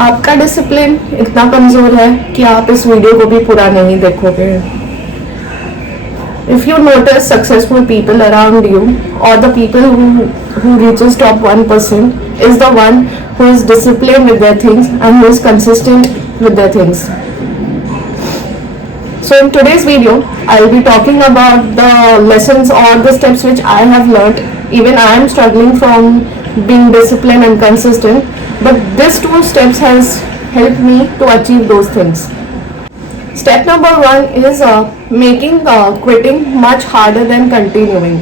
आपका डिसिप्लिन इतना कमजोर है कि आप इस वीडियो को भी पूरा नहीं देखोगे. If you notice successful people around you or the people who reaches top 1% is the one who is disciplined with their things and who is consistent with their things. So in today's video, I will be talking about the lessons or the steps which I have learned. Even I am struggling from being disciplined and consistent, but these two steps has helped me to achieve those things. Step number 1 is making quitting much harder than continuing.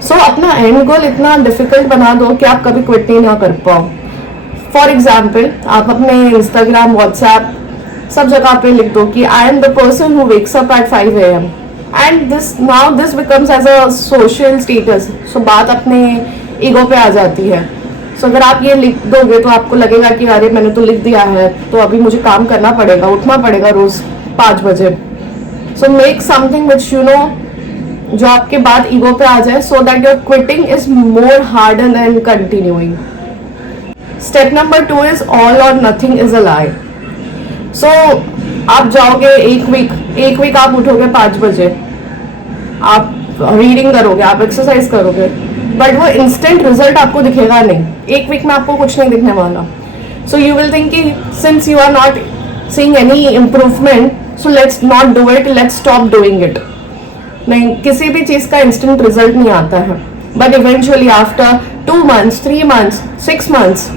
So अपना end goal इतना difficult बना दो कि आप कभी quit ही ना कर पाओ. For example, आप अपने Instagram, WhatsApp सब जगह पे लिख दो कि I am the person who wakes up at 5 AM and this becomes as a social status. So बात अपने ईगो पे आ जाती है. So अगर आप ये लिख दोगे तो आपको लगेगा कि अरे मैंने तो लिख दिया है तो अभी मुझे काम करना पड़ेगा, उठना पड़ेगा रोज 5 बजे. So make something which you know जो आपके बाद ईगो पे आ जाए so that your quitting is more harder than continuing. Step number 2 is all or nothing is a lie. So आप जाओगे एक वीक आप उठोगे 5 बजे, आप रीडिंग करोगे, आप एक्सरसाइज करोगे, बट वो इंस्टेंट रिजल्ट आपको दिखेगा नहीं. एक वीक में आपको कुछ नहीं दिखने वाला. सो यू विल थिंक कि since you are not seeing any improvement so let's not do it, let's stop doing it. नहीं, किसी भी चीज़ का इंस्टेंट रिजल्ट नहीं आता है, but eventually after 2 months, 3 months, 6 months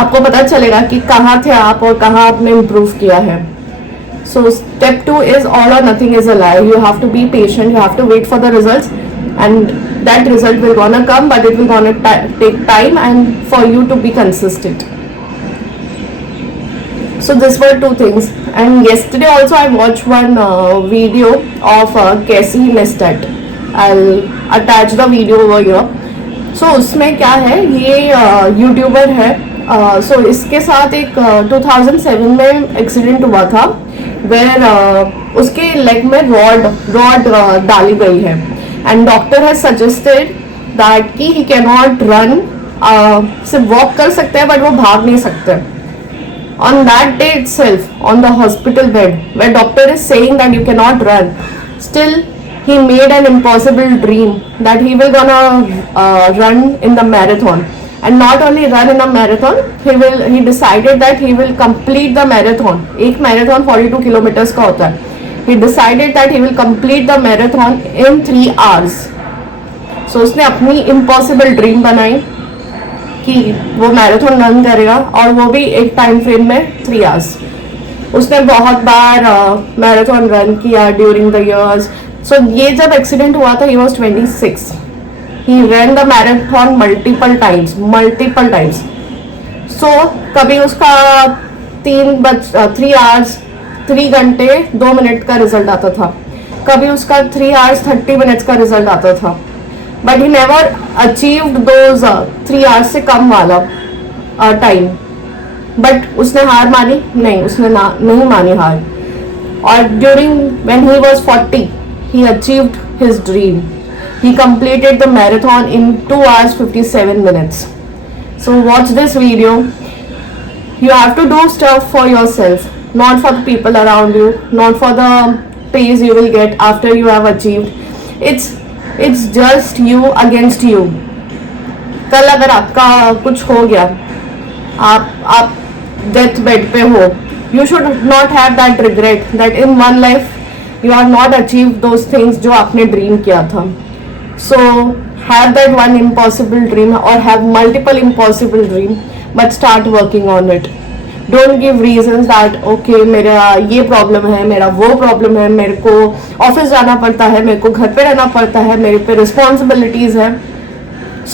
आपको पता चलेगा कि कहाँ थे आप और कहाँ आपने इम्प्रूव किया है. So step 2 is all or nothing is a lie. You have to be patient, you have to wait for the results and that result will gonna come, but it will gonna take time and for you to be consistent. So these were 2 things. And yesterday also I watched one video of Casey Neistat. I'll attach the video over here. So उसमें क्या है, ये YouTuber है. So इसके साथ एक 2007 में accident हुआ था where उसके लेग में रॉड डाली गई है. And doctor has suggested that कि he cannot run, सिर्फ वॉक कर सकते हैं बट वो भाग नहीं सकते. On that day itself, on the hospital bed, where doctor is saying that you cannot run, still he made an impossible dream that he will gonna run in the marathon. And not only run in a marathon, he decided that he will complete the marathon. एक marathon 42 kilometers का होता है. He decided that he will complete the marathon in 3 hours. So उसने अपनी impossible dream बनाई कि वो marathon run करेगा और वो भी एक टाइम फ्रेम में 3 hours. उसने बहुत बार मैराथन रन किया ड्यूरिंग द इयर्स. सो ये जब एक्सीडेंट हुआ था he was 26. He ran the marathon multiple times. So कभी उसका 3 hours 3 घंटे 2 मिनट का रिजल्ट आता था, कभी उसका 3 hours 30 minutes का रिजल्ट आता था, but he never achieved those 3 hours से कम वाला टाइम. बट उसने हार मानी नहीं, उसने नहीं मानी हार. और during when he was 40 he achieved his dream. He completed the marathon in 2 hours 57 minutes. So watch this video. You have to do stuff for yourself, not for the people around you, not for the praise you will get after you have achieved. It's just you against you. कल अगर आपका कुछ हो गया, आप death bed पे हो, you should not have that regret that in one life you have not achieved those things जो आपने ड्रीम किया था. So have that one impossible dream or have multiple impossible dream, but start working on it. Don't give reasons that okay मेरा ये problem है, मेरा वो problem है, मेरे को ऑफिस जाना पड़ता है, मेरे को घर पे रहना पड़ता है, मेरे पे रिस्पॉन्सिबिलिटीज है.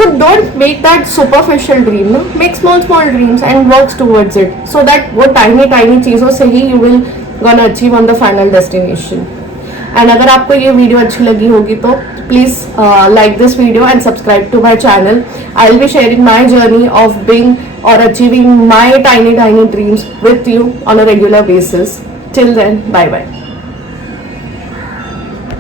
So don't make that superficial dream, no? Make small dreams and work towards it so that वो tiny चीज़ों से ही you will gonna achieve on the final destination. And अगर आपको ये वीडियो अच्छी लगी होगी तो please like this video and subscribe to my channel. I will be sharing my journey of being or achieving my tiny dreams with you on a regular basis. Till then, bye bye.